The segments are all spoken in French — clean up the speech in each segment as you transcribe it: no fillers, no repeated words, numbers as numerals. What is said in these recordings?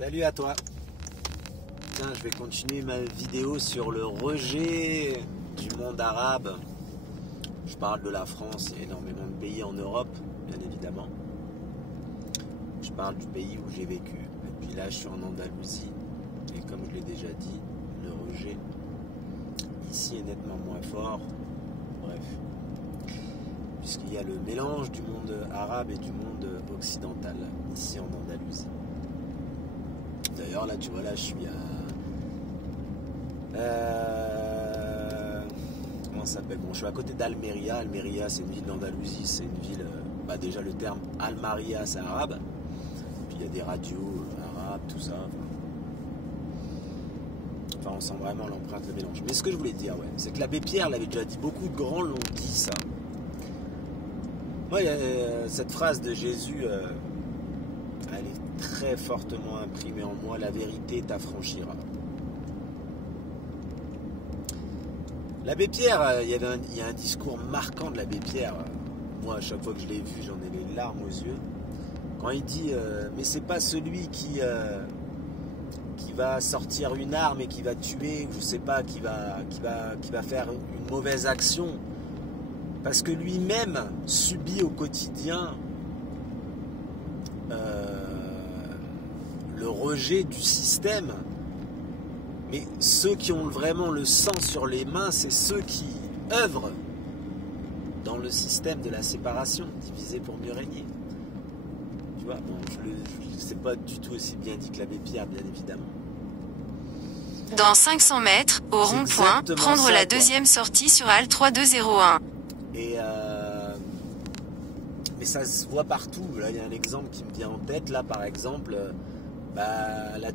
Salut à toi. Tiens, je vais continuer ma vidéo sur le rejet du monde arabe. Je parle de la France, il y a énormément de pays en Europe, bien évidemment. Je parle du pays où j'ai vécu. Et puis là, je suis en Andalousie. Et comme je l'ai déjà dit, le rejet ici est nettement moins fort. Bref. Puisqu'il y a le mélange du monde arabe et du monde occidental, ici en Andalousie. D'ailleurs, là, tu vois, là, je suis à... comment ça s'appelle ? Bon, je suis à côté d'Almeria. Almeria, c'est une ville d'Andalousie. C'est une ville... déjà, le terme Almaria, c'est arabe. Puis, il y a des radios arabes, tout ça. Enfin, on sent vraiment l'empreinte, le mélange. Mais ce que je voulais dire, c'est que l'abbé Pierre l'avait déjà dit. Beaucoup de grands l'ont dit, ça. Moi, cette phrase de Jésus... elle est très fortement imprimée en moi. La vérité t'affranchira. L'abbé Pierre, il y a un discours marquant de l'abbé Pierre. Moi, à chaque fois que je l'ai vu, j'en ai les larmes aux yeux. Quand il dit mais c'est pas celui qui va sortir une arme et qui va tuer, je sais pas, qui va faire une mauvaise action, parce que lui-même subit au quotidien le rejet du système. Mais ceux qui ont vraiment le sang sur les mains, c'est ceux qui œuvrent dans le système de la séparation, diviser pour mieux régner. Tu vois, bon, je ne sais pas du tout aussi bien dit que l'abbé Pierre, bien évidemment. Dans 500 mètres, au rond-point, prendre ça, la deuxième sortie sur AL 3201. Et mais ça se voit partout. Là, il y a un exemple qui me vient en tête. Là, par exemple, les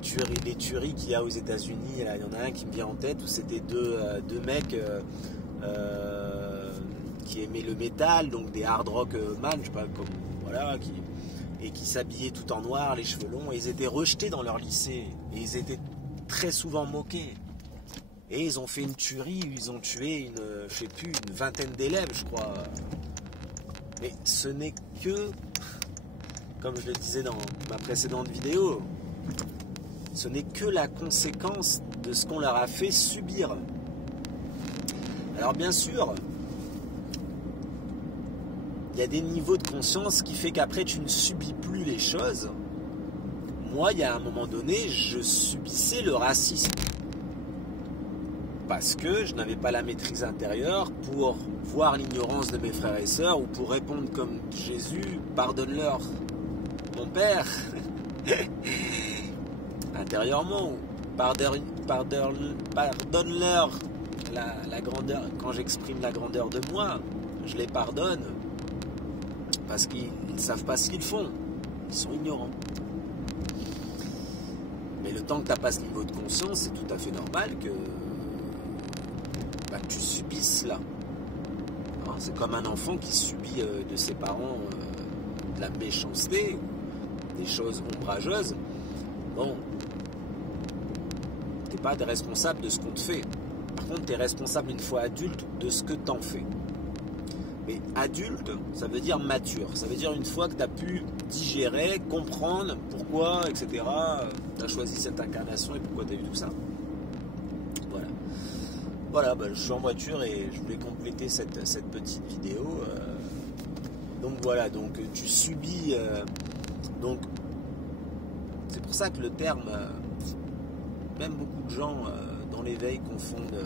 tueries qu'il y a aux États-Unis. Là, il y en a un qui me vient en tête où c'était deux mecs qui aimaient le métal, donc des hard rock man, je sais pas, comme voilà, qui s'habillaient tout en noir, les cheveux longs, et ils étaient rejetés dans leur lycée. Et ils étaient très souvent moqués. Et ils ont fait une tuerie, ils ont tué une vingtaine d'élèves, je crois. Mais ce n'est que, comme je le disais dans ma précédente vidéo, ce n'est que la conséquence de ce qu'on leur a fait subir. Alors bien sûr, il y a des niveaux de conscience qui fait qu'après tu ne subis plus les choses. Moi, il y a un moment donné, je subissais le racisme. Parce que je n'avais pas la maîtrise intérieure pour voir l'ignorance de mes frères et sœurs ou pour répondre comme Jésus, pardonne-leur, mon Père, intérieurement, ou pardonne-leur la grandeur, quand j'exprime la grandeur de moi, je les pardonne parce qu'ils ne savent pas ce qu'ils font, ils sont ignorants. Mais le temps que tu n'as pas ce niveau de conscience, c'est tout à fait normal que tu subisses cela. Hein, c'est comme un enfant qui subit de ses parents de la méchanceté, des choses ombrageuses. Bon, tu n'es pas responsable de ce qu'on te fait. Par contre, tu es responsable une fois adulte de ce que tu en fais. Mais adulte, ça veut dire mature. Ça veut dire une fois que tu as pu digérer, comprendre pourquoi, etc. Tu as choisi cette incarnation et pourquoi tu as vu tout ça. Voilà, je suis en voiture et je voulais compléter cette petite vidéo. Donc voilà, donc tu subis. Donc c'est pour ça que le terme, même beaucoup de gens dans l'éveil confondent.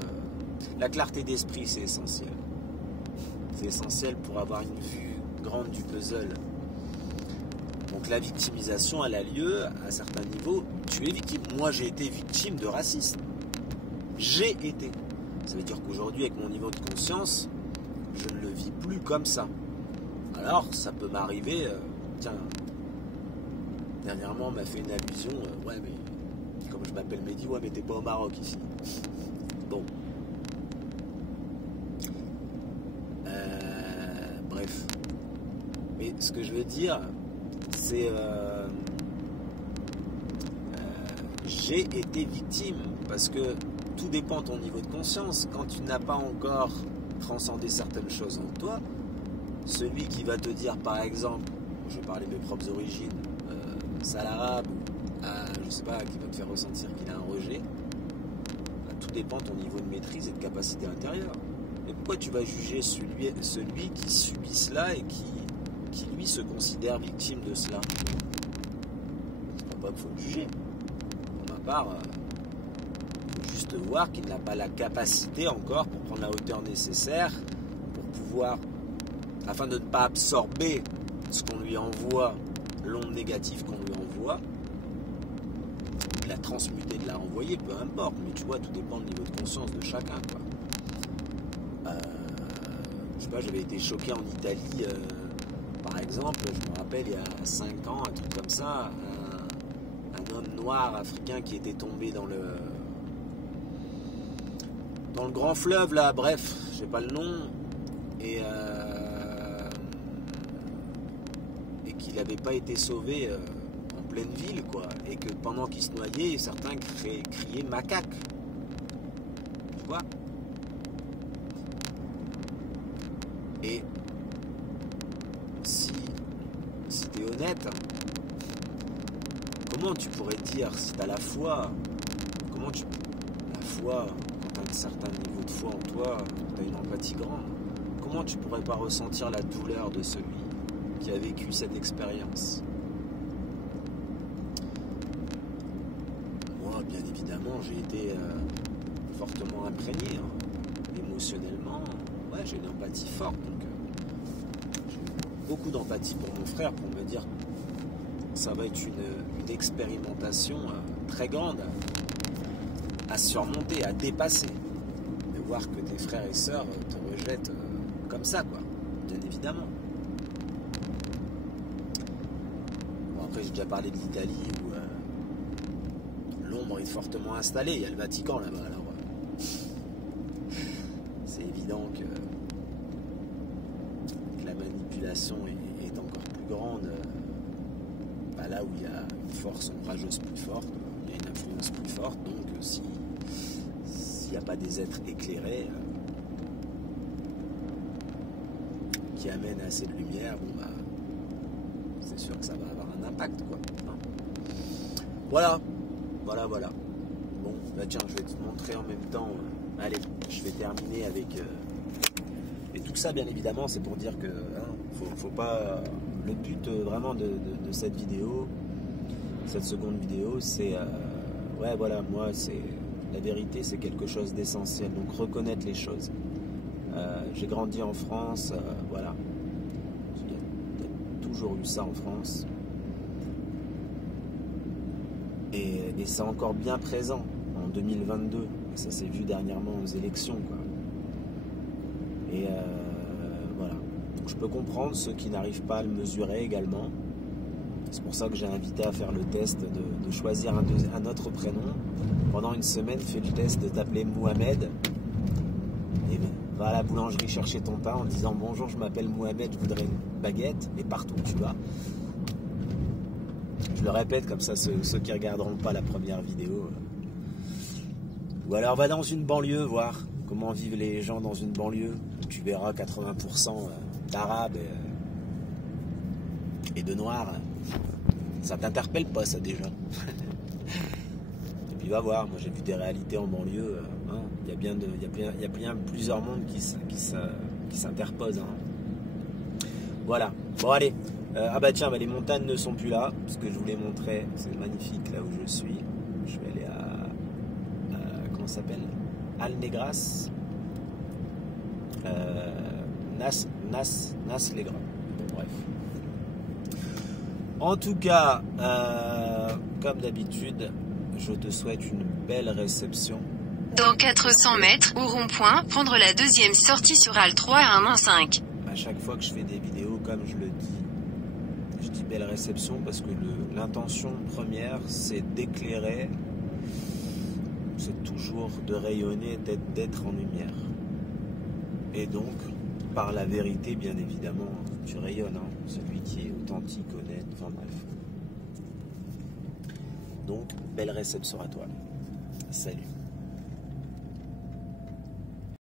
La clarté d'esprit, c'est essentiel. C'est essentiel pour avoir une vue grande du puzzle. Donc la victimisation, elle a lieu à certains niveaux. Tu es victime. Moi, j'ai été victime de racisme. J'ai été. Ça veut dire qu'aujourd'hui, avec mon niveau de conscience, je ne le vis plus comme ça. Alors, ça peut m'arriver... tiens, dernièrement, on m'a fait une allusion. Ouais, mais comme je m'appelle Mehdi, ouais, mais t'es pas au Maroc ici. Bon. Bref. Mais ce que je veux dire, c'est... j'ai été victime. Parce que tout dépend de ton niveau de conscience. Quand tu n'as pas encore transcendé certaines choses en toi, celui qui va te dire, par exemple, je vais parler de mes propres origines, sale arabe, je sais pas, qui va te faire ressentir qu'il a un rejet. Tout dépend de ton niveau de maîtrise et de capacité intérieure. Et pourquoi tu vas juger celui qui subit cela et qui lui se considère victime de cela? C'est pas qu'il faut le juger. Pour ma part, il faut juste voir qu'il n'a pas la capacité encore pour prendre la hauteur nécessaire pour pouvoir, afin de ne pas absorber ce qu'on lui envoie, l'onde négative qu'on lui envoie, la transmuter, de la renvoyer, peu importe, mais tu vois, tout dépend du niveau de conscience de chacun, quoi. Je sais pas, j'avais été choqué en Italie, par exemple, je me rappelle, il y a 5 ans, un truc comme ça, un homme noir africain qui était tombé dans le grand fleuve, là, bref, je sais pas le nom, et qu'il n'avait pas été sauvé en pleine ville, quoi, et que pendant qu'il se noyait, certains criaient macaque, tu vois. Et si tu es honnête, comment tu pourrais dire, si tu as la foi, la foi, quand tu as un certain niveau de foi en toi, tu as une empathie grande, comment tu pourrais pas ressentir la douleur de celui qui a vécu cette expérience? Moi, bien évidemment, j'ai été fortement imprégné, émotionnellement. Ouais, j'ai une empathie forte, donc j'ai beaucoup d'empathie pour mon frère, pour me dire que ça va être une expérimentation très grande à surmonter, à dépasser, de voir que tes frères et sœurs te rejettent comme ça, quoi, bien évidemment. Bon, après, j'ai déjà parlé de l'Italie où l'ombre est fortement installée. Il y a le Vatican là-bas, alors c'est évident que la manipulation est encore plus grande. Là où il y a une force ombrageuse plus forte, il y a une influence plus forte. Donc, s'il n'y a pas des êtres éclairés qui amènent assez de lumière, bon, c'est sûr que ça va avoir un impact, quoi. Voilà. Bon, tiens, je vais te montrer en même temps. Allez, je vais terminer avec. Et tout ça, bien évidemment, c'est pour dire que faut pas. Le but vraiment de cette vidéo, cette seconde vidéo, c'est moi, c'est la vérité, c'est quelque chose d'essentiel. Donc reconnaître les choses. J'ai grandi en France, voilà. Il y a toujours eu ça en France. Et c'est encore bien présent en 2022. Et ça s'est vu dernièrement aux élections, quoi. Et voilà. Donc je peux comprendre ceux qui n'arrivent pas à le mesurer également. C'est pour ça que j'ai invité à faire le test de choisir un autre prénom. Pendant une semaine, fais le test de t'appeler Mohamed. Et va à la boulangerie chercher ton pain en disant « Bonjour, je m'appelle Mohamed, je voudrais une baguette. » Et partout, tu vois. Je le répète, comme ça, ceux qui ne regarderont pas la première vidéo. Ou alors va dans une banlieue voir comment vivent les gens dans une banlieue. Tu verras 80% d'arabes et de noirs. Ça t'interpelle pas, ça, déjà. Et puis va voir, moi j'ai vu des réalités en banlieue. Il y a bien plusieurs mondes qui s'interposent. Voilà. Bon, allez. Tiens, les montagnes ne sont plus là. Ce que je voulais montrer, c'est magnifique là où je suis. Je vais aller à comment ça s'appelle, Alnegras, Nas-les-Gras. Bon, bref. En tout cas, comme d'habitude, je te souhaite une belle réception. Dans 400 mètres, au rond-point, prendre la deuxième sortie sur AL3 à 1-5. À chaque fois que je fais des vidéos, comme je le dis, je dis belle réception parce que l'intention première, c'est d'éclairer, c'est toujours de rayonner, d'être en lumière. Et donc, par la vérité, bien évidemment, tu rayonnes, celui qui est authentique, honnête, enfin bref. Donc, belle réception à toi. Salut.